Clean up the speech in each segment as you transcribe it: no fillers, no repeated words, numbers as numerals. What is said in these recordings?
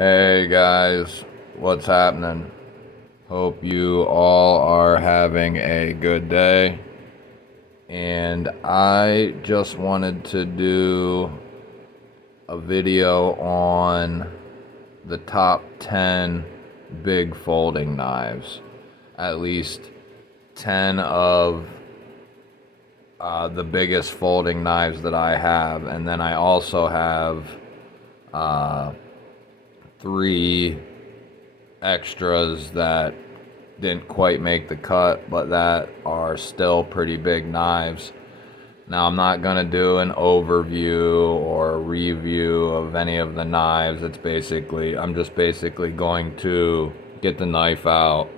Hey guys, what's happening? Hope you all are having a good day. And I just wanted to do a video on the top 10 big folding knives. At least 10 of the biggest folding knives that I have. And then I also have 3 extras that didn't quite make the cut, but that are still pretty big knives. Now, I'm not going to do an overview or a review of any of the knives. I'm just basically going to get the knife out,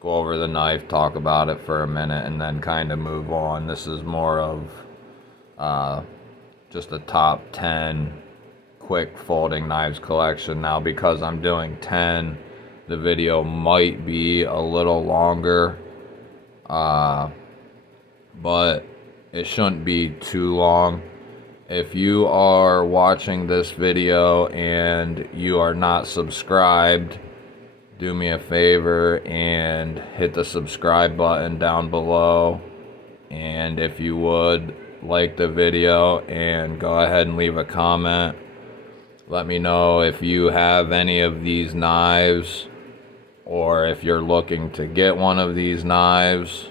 go over the knife, talk about it for a minute, and then kind of move on. This is more of just a top 10 quick folding knives collection. Now, because I'm doing 10, the video might be a little longer, but it shouldn't be too long. If you are watching this video and you are not subscribed, do me a favor and hit the subscribe button down below. And if you would like the video and go ahead and leave a comment. Let me know if you have any of these knives, or if you're looking to get one of these knives,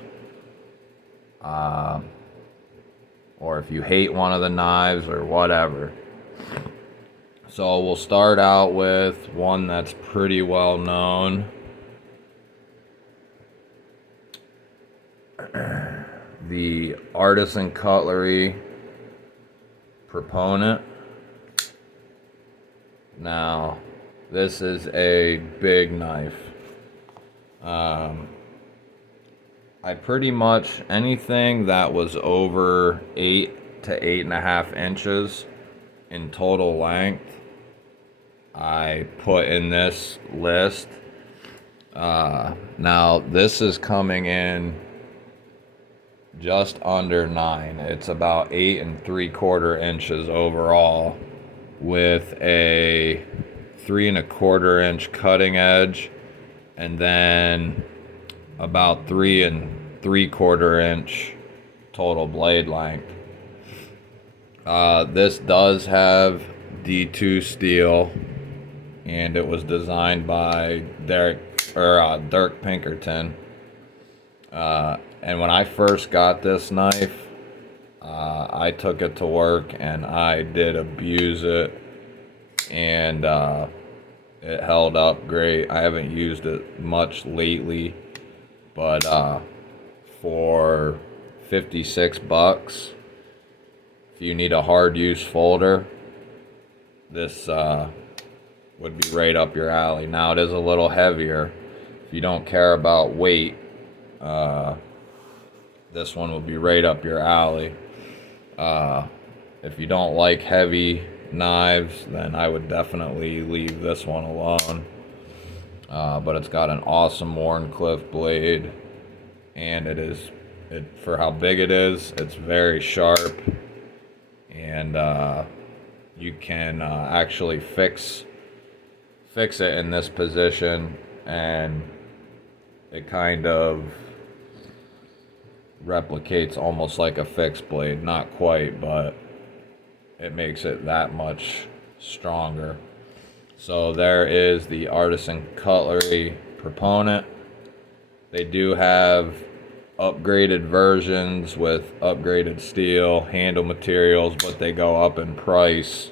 or if you hate one of the knives or whatever. So we'll start out with one that's pretty well known. The Artisan Cutlery Proponent. Now, this is a big knife. I pretty much, anything that was over 8 to 8.5 inches in total length, I put in this list. Now, this is coming in just under 9. It's about 8 3/4 inches overall, with a 3 1/4 inch cutting edge, and then about 3 3/4 inch total blade length. This does have D2 steel, and it was designed by Dirk Pinkerton. And when I first got this knife, I took it to work and I did abuse it, and it held up great. I haven't used it much lately, but for $56, if you need a hard use folder, this would be right up your alley. Now, it is a little heavier. If you don't care about weight, this one will be right up your alley. If you don't like heavy knives, then I would definitely leave this one alone. But it's got an awesome Wharncliffe blade, and for how big it is, it's very sharp, and you can actually fix it in this position, and it kind of replicates almost like a fixed blade. Not quite, but it makes it that much stronger. So there is the Artisan Cutlery Proponent. They do have upgraded versions with upgraded steel, handle materials, but they go up in price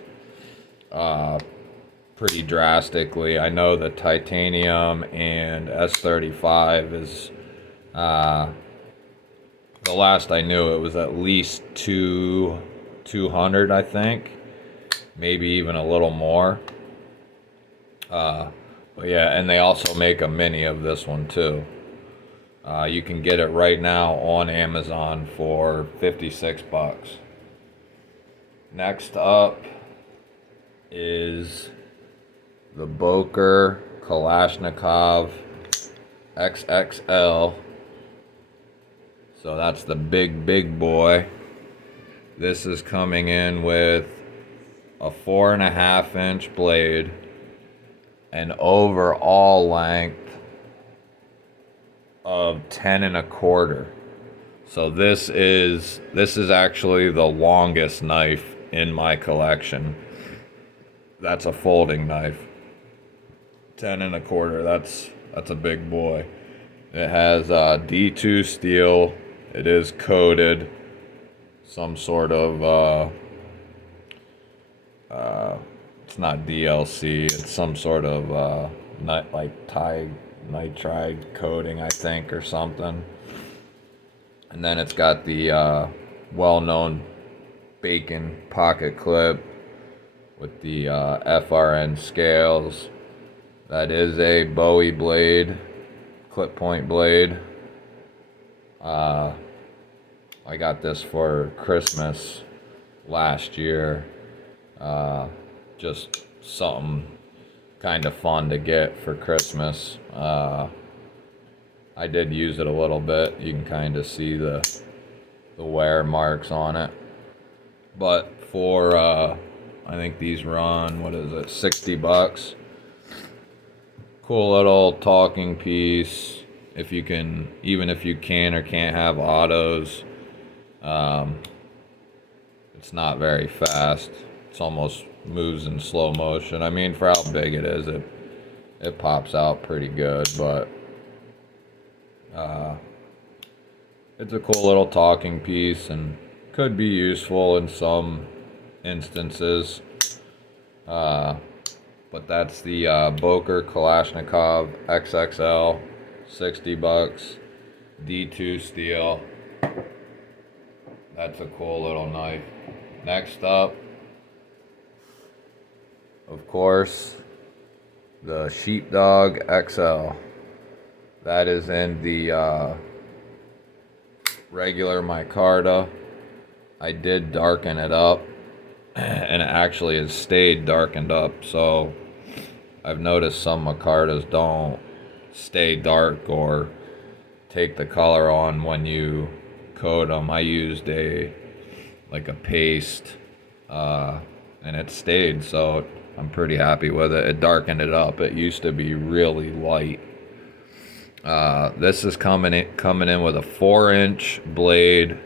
pretty drastically. I know the titanium and S35 is, the last I knew, it was at least 200, I think, maybe even a little more. But yeah, and they also make a mini of this one too. You can get it right now on Amazon for $56. Next up is the Boker Kalashnikov XXL. So that's the big boy. This is coming in with a 4.5 inch blade, an overall length of 10 1/4. So this is actually the longest knife in my collection. That's a folding knife. 10 1/4. That's a big boy. It has D2 steel. It is coated. Some sort of it's not DLC. It's some sort of nitride coating, I think, or something. And then it's got the well-known bacon pocket clip with the FRN scales. That is a Bowie blade, clip point blade. I got this for Christmas last year. Just something kind of fun to get for Christmas. I did use it a little bit. You can kind of see the wear marks on it. But for I think these run, what is it, $60. Cool little talking piece. If you can, even if you can or can't have autos, it's not very fast. It's almost moves in slow motion. I mean, for how big it is, it pops out pretty good, but it's a cool little talking piece and could be useful in some instances. But that's the Boker Kalashnikov XXL, $60, D2 steel. That's a cool little knife. Next up, of course, the Sheepdog XL. That is in the regular micarta. I did darken it up, and it actually has stayed darkened up. So I've noticed some micartas don't stay dark or take the color on when you coat them. I used a paste, and it stayed, so I'm pretty happy with it. It darkened it up. It used to be really light. This is coming in with a 4-inch blade,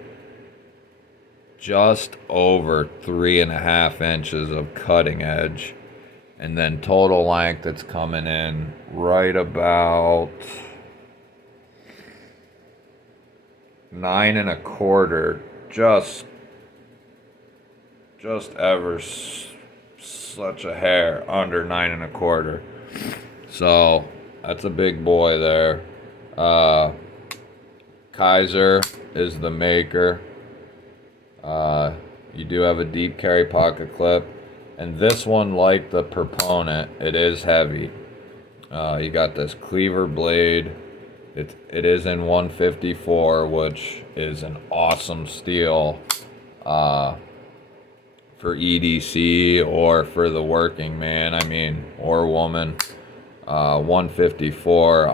just over 3.5 inches of cutting edge, and then total length, it's coming in right about 9 1/4, just ever such a hair under 9 1/4. So that's a big boy there. Kaiser is the maker. You do have a deep carry pocket clip, and this one, like the Proponent, it is heavy. You got this cleaver blade. It is in 154, which is an awesome steel for EDC or for the working man, or woman. 154,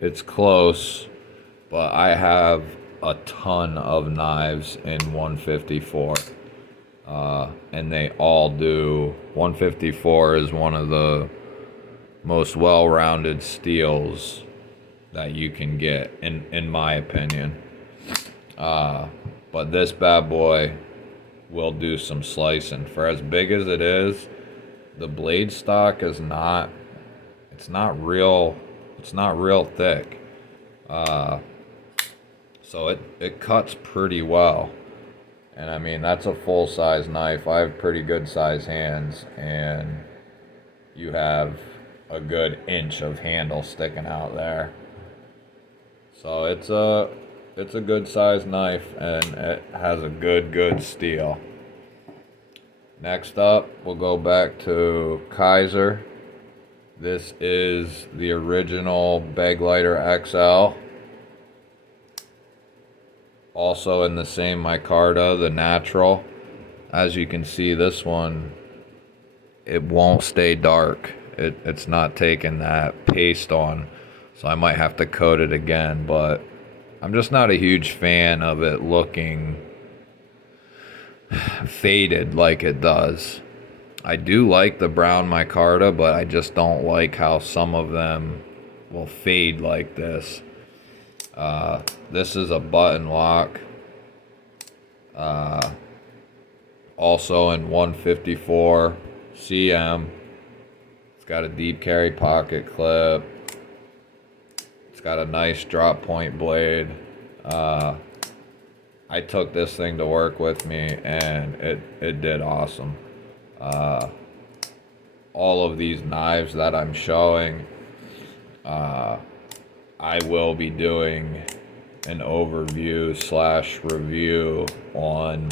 it's close, but I have a ton of knives in 154, and they all do. 154 is one of the most well-rounded steels that you can get, in my opinion. But this bad boy will do some slicing. For as big as it is, the blade stock is not real thick. So it cuts pretty well. And that's a full-size knife. I have pretty good size hands, and you have a good inch of handle sticking out there. So it's a good size knife, and it has a good steel. Next up, we'll go back to Kaiser. This is the original Begleiter XL. Also in the same micarta, the natural. As you can see, this one, it won't stay dark. It's not taking that paste on, so I might have to coat it again, but I'm just not a huge fan of it looking faded like it does. I do like the brown micarta, but I just don't like how some of them will fade like this. This is a button lock. Also in 154 cm. It's got a deep carry pocket clip. It's got a nice drop point blade. I took this thing to work with me and it did awesome. All of these knives that I'm showing, I will be doing an overview / review on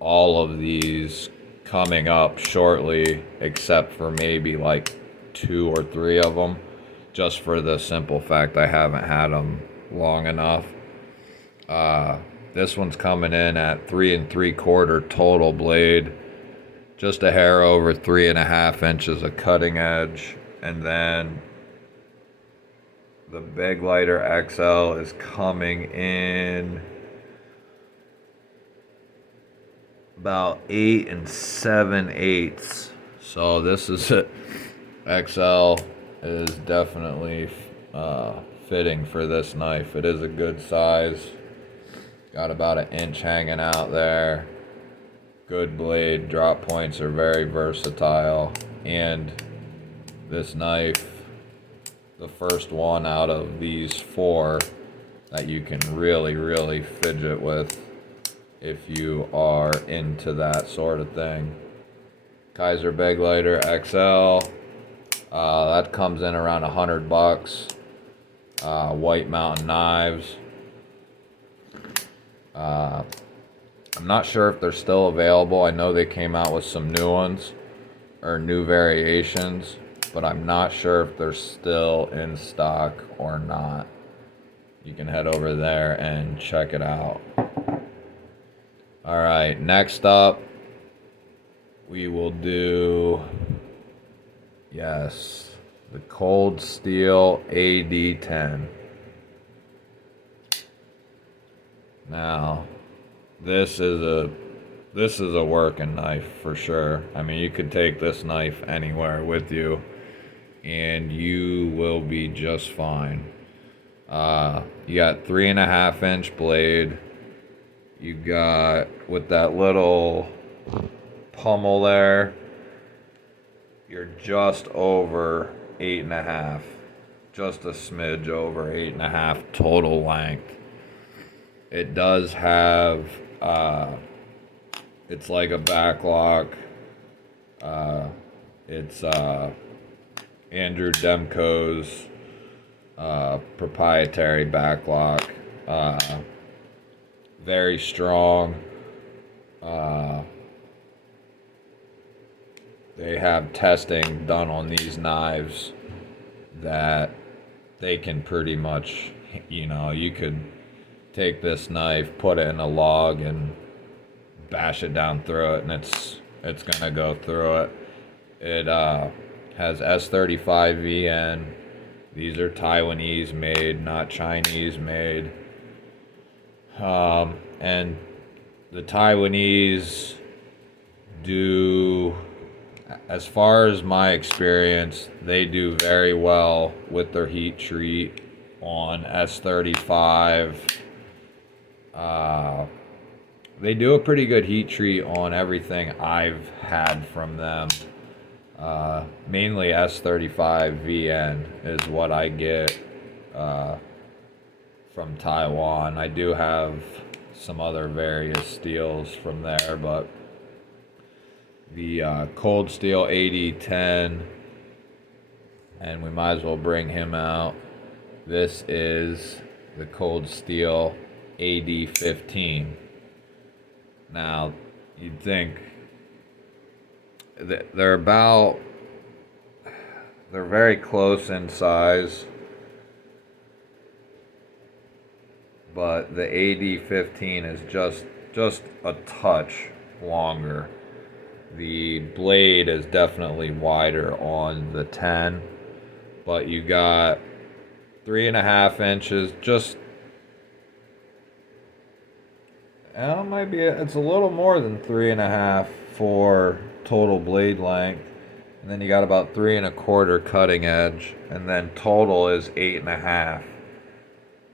all of these coming up shortly, except for maybe like 2 or 3 of them, just for the simple fact I haven't had them long enough. This one's coming in at 3 3/4 total blade, just a hair over 3.5 inches of cutting edge, and then the Big Lighter XL is coming in about 8 7/8. So this is it. XL is definitely fitting for this knife. It is a good size. Got about 1 inch hanging out there. Good blade. Drop points are very versatile. And this knife, the first one out of these 4 that you can really fidget with if you are into that sort of thing. Kaiser Big Lighter XL. That comes in around $100. White Mountain knives. I'm not sure if they're still available. I know they came out with some new ones or new variations, but I'm not sure if they're still in stock or not. You can head over there and check it out. All right, next up, we will do, yes, the Cold Steel AD10. Now, this is a working knife for sure. I mean, you could take this knife anywhere with you, and you will be just fine. You got 3.5 inch blade. You got, with that little pummel there, you're just over 8.5, just a smidge over 8.5 total length. It does have, it's like a backlock. It's Andrew Demko's proprietary backlock. Very strong. They have testing done on these knives that they can pretty much, you could take this knife, put it in a log, and bash it down through it, and it's gonna go through it. It has S35 VN. These are Taiwanese made, not Chinese made. And the Taiwanese do, as far as my experience, they do very well with their heat treat on S35. They do a pretty good heat treat on everything I've had from them. Mainly S35 VN is what I get from Taiwan. I do have some other various steels from there, but the Cold Steel AD10, and we might as well bring him out. This is the Cold Steel AD15. Now, you'd think that they're very close in size, but the AD15 is just a touch longer. The blade is definitely wider on the 10, but you got 3.5 inches, just, it's a little more than 3.5 for total blade length. And then you got about 3 1/4 cutting edge. And then total is 8 1/2.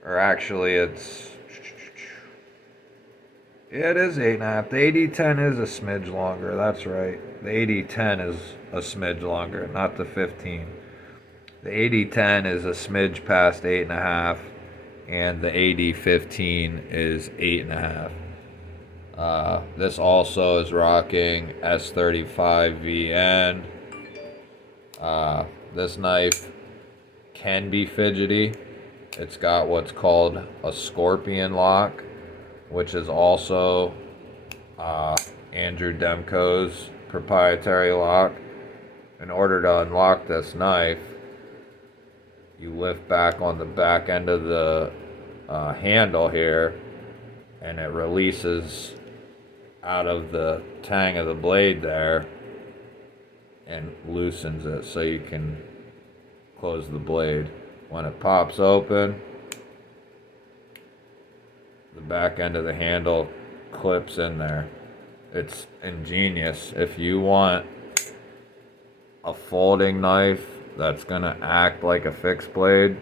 Or actually it's, yeah, it is 8 1/2. The 8010 is a smidge longer, that's right. The 8010 is a smidge longer, not the 15. The 8010 is a smidge past 8 1/2, and the 8015 is 8 1/2. This also is rocking S35 VN. This knife can be fidgety. It's got what's called a scorpion lock, which is also Andrew Demko's proprietary lock. In order to unlock this knife, you lift back on the back end of the handle here, and it releases out of the tang of the blade there and loosens it so you can close the blade. When it pops open, the back end of the handle clips in there. It's ingenious. If you want a folding knife that's gonna act like a fixed blade,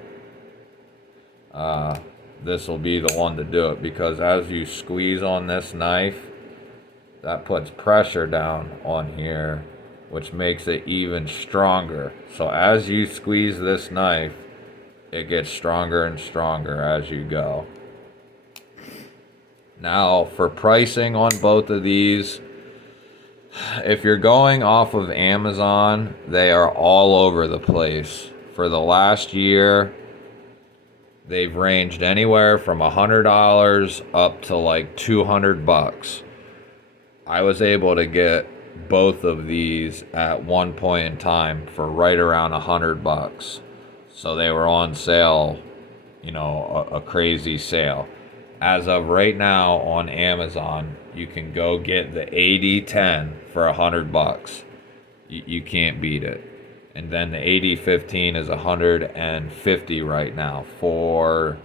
this will be the one to do it, because as you squeeze on this knife, that puts pressure down on here, which makes it even stronger. So as you squeeze this knife, it gets stronger and stronger as you go. Now, for pricing on both of these, if you're going off of Amazon, they are all over the place. For the last year, they've ranged anywhere from $100 up to like $200. I was able to get both of these at one point in time for right around $100. So they were on sale, you know, a crazy sale. As of right now on Amazon, you can go get the 8010 for $100. You can't beat it. And then the 8015 is $150 right now for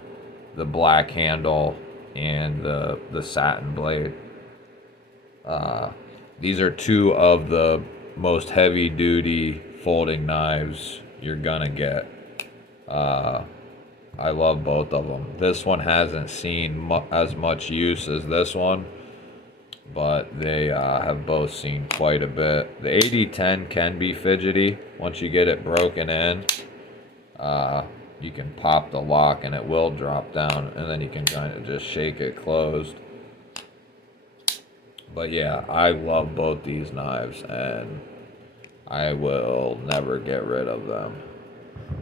the black handle and the satin blade. These are two of the most heavy duty folding knives you're gonna get. I love both of them. This one hasn't seen as much use as this one, but they have both seen quite a bit. The 8010 can be fidgety. Once you get it broken in, you can pop the lock and it will drop down, and then you can kind of just shake it closed. But yeah, I love both these knives, and I will never get rid of them.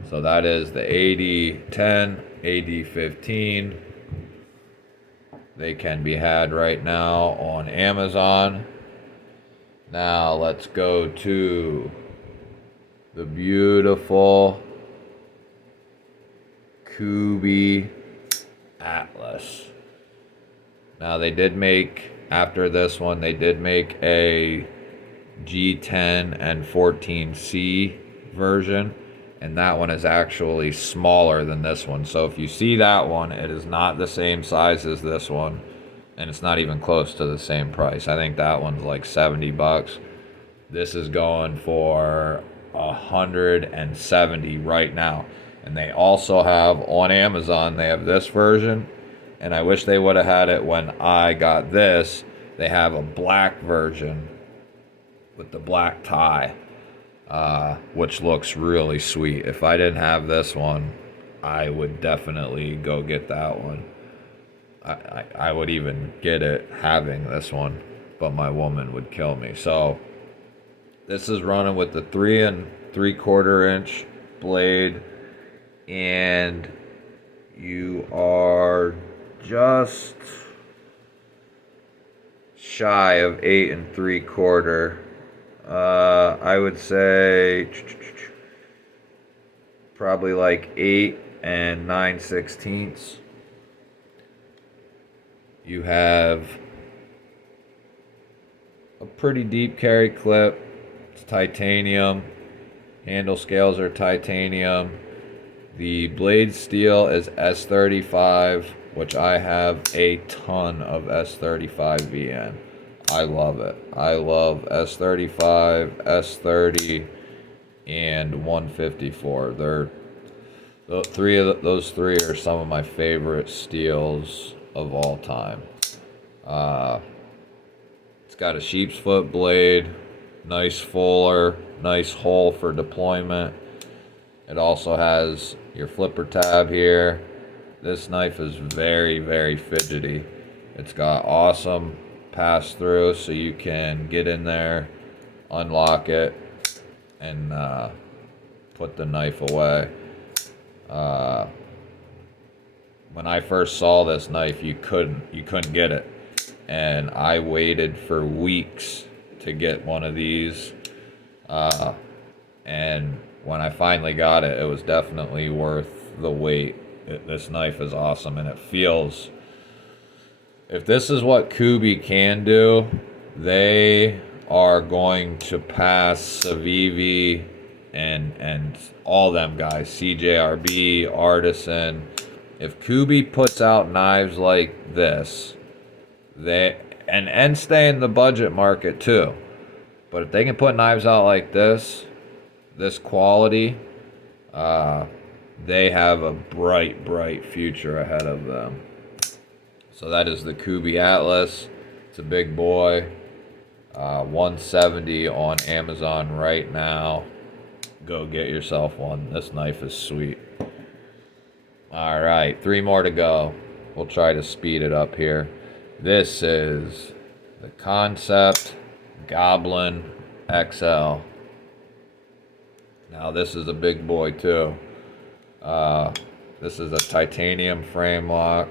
So that is the 8010, 8015. They can be had right now on Amazon. Now let's go to the beautiful Kuby Atlas. Now they did make, after this one, they did make a G10 and 14C version. And that one is actually smaller than this one. So if you see that one, it is not the same size as this one. And it's not even close to the same price. I think that one's like $70. This is going for $170 right now. And they also have on Amazon, they have this version. And I wish they would have had it when I got this. They have a black version with the black tie. Which looks really sweet. If I didn't have this one, I would definitely go get that one. I would even get it having this one, but my woman would kill me. So this is running with the 3 3/4 inch blade, and you are just shy of 8 3/4. I would say probably like 8 9/16. You have a pretty deep carry clip. It's titanium. Handle scales are titanium. The blade steel is S35, which I have a ton of S35 VN. I love it. I love S35, S30, and 154. Those three are some of my favorite steels of all time. It's got a sheep's foot blade, nice fuller, nice hole for deployment. It also has your flipper tab here. This knife is very, very fidgety. It's got awesome pass through, so you can get in there, unlock it, and put the knife away. When I first saw this knife, you couldn't get it, and I waited for weeks to get one of these, and when I finally got it, it was definitely worth the wait. This knife is awesome, and it feels... If this is what Kuby can do, they are going to pass Civivi and all them guys, CJRB, Artisan. If Kuby puts out knives like this, and stay in the budget market too, but if they can put knives out like this quality, they have a bright future ahead of them. So that is the Kuby Atlas. It's a big boy. $170 on Amazon right now. Go get yourself one. This knife is sweet. All right, 3 more to go. We'll try to speed it up here. This is the Concept Goblin XL. Now this is a big boy too. This is a titanium frame lock.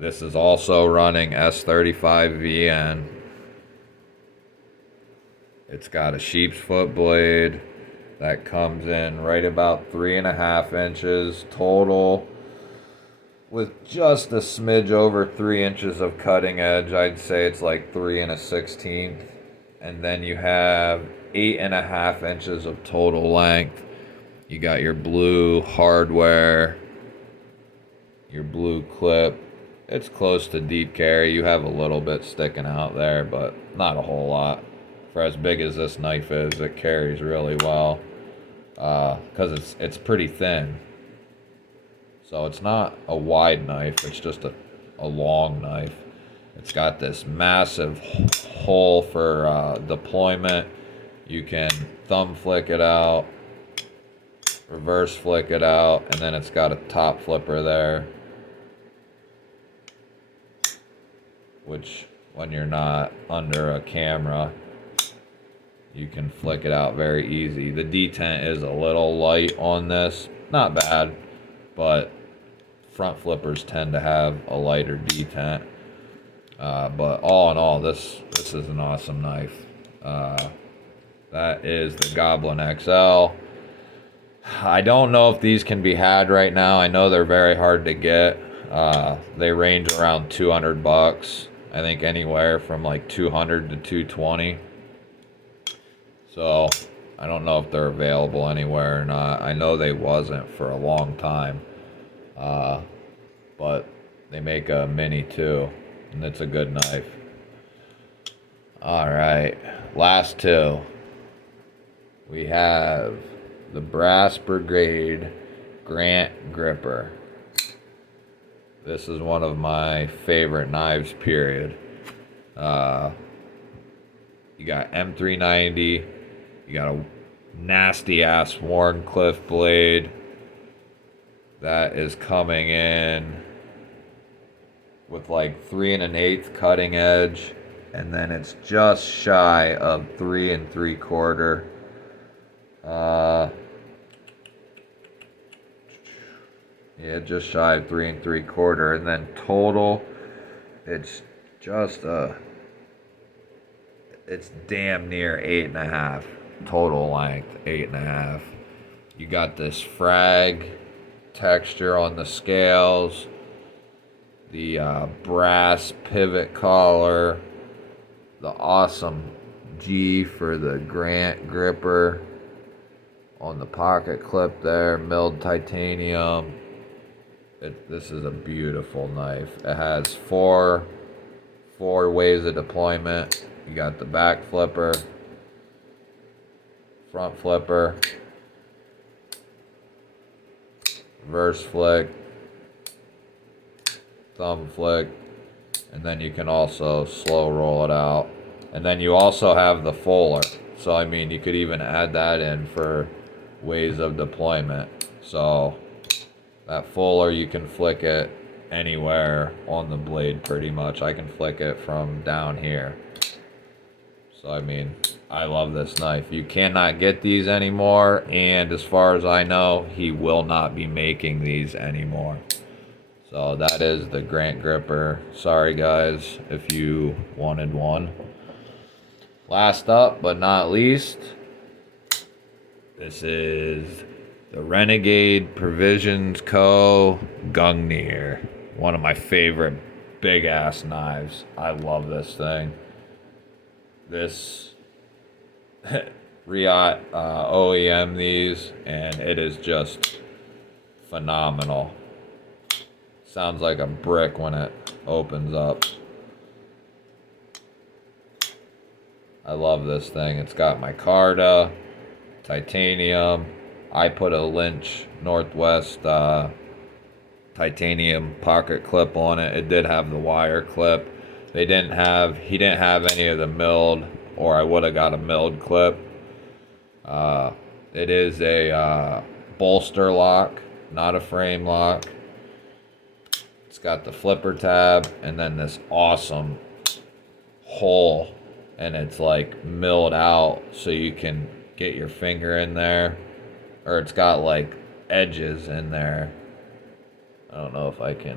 This is also running S35 VN. It's got a sheep's foot blade that comes in right about 3.5 inches total, with just a smidge over 3 inches of cutting edge. I'd say it's like 3 1/16. And then you have 8.5 inches of total length. You got your blue hardware, your blue clip. It's close to deep carry. You have a little bit sticking out there, but not a whole lot. For as big as this knife is, it carries really well, because it's pretty thin. So it's not a wide knife, it's just a long knife. It's got this massive hole for deployment. You can thumb flick it out, reverse flick it out, and then it's got a top flipper there, which when you're not under a camera, you can flick it out very easy. The detent is a little light on this. Not bad, but front flippers tend to have a lighter detent. But all in all, this is an awesome knife. That is the Goblin XL. I don't know if these can be had right now. I know they're very hard to get. They range around $200. I think anywhere from like $200 to $220. So I don't know if they're available anywhere or not. I know they wasn't for a long time. But they make a mini too, and it's a good knife. All right, last two. We have the Brass Brigade Grant Gripper. This is one of my favorite knives, period. You got M390. You got a nasty ass Warncliffe blade that is coming in with like 3 1/8 cutting edge, and then it's just shy of 3 3/4. Yeah, just shy of 3 3/4, and then total, it's just it's damn near 8.5 total length, 8.5. You got this frag texture on the scales, the brass pivot collar, the awesome G for the Grant gripper on the pocket clip there, milled titanium. This is a beautiful knife. It has four ways of deployment. You got the back flipper, front flipper, reverse flick, thumb flick, and then you can also slow roll it out. And then you also have the fuller. So I mean, you could even add that in for ways of deployment. So that fuller, you can flick it anywhere on the blade pretty much. I can flick it from down here. So I mean, I love this knife. You cannot get these anymore, and as far as I know, he will not be making these anymore. So that is the Grant Gripper. Sorry guys if you wanted one. Last up but not least, this is the Renegade Provisions Co. Gung. One of my favorite big ass knives. I love this thing. This Riot OEM these, and it is just phenomenal. Sounds like a brick when it opens up. I love this thing. It's got micarta, titanium. I put a Lynch Northwest titanium pocket clip on it. It did have the wire clip. He didn't have any of the milled, or I would have got a milled clip. It is a bolster lock, not a frame lock. It's got the flipper tab and then this awesome hole, and it's like milled out so you can get your finger in there, or it's got like edges in there. I don't know if I can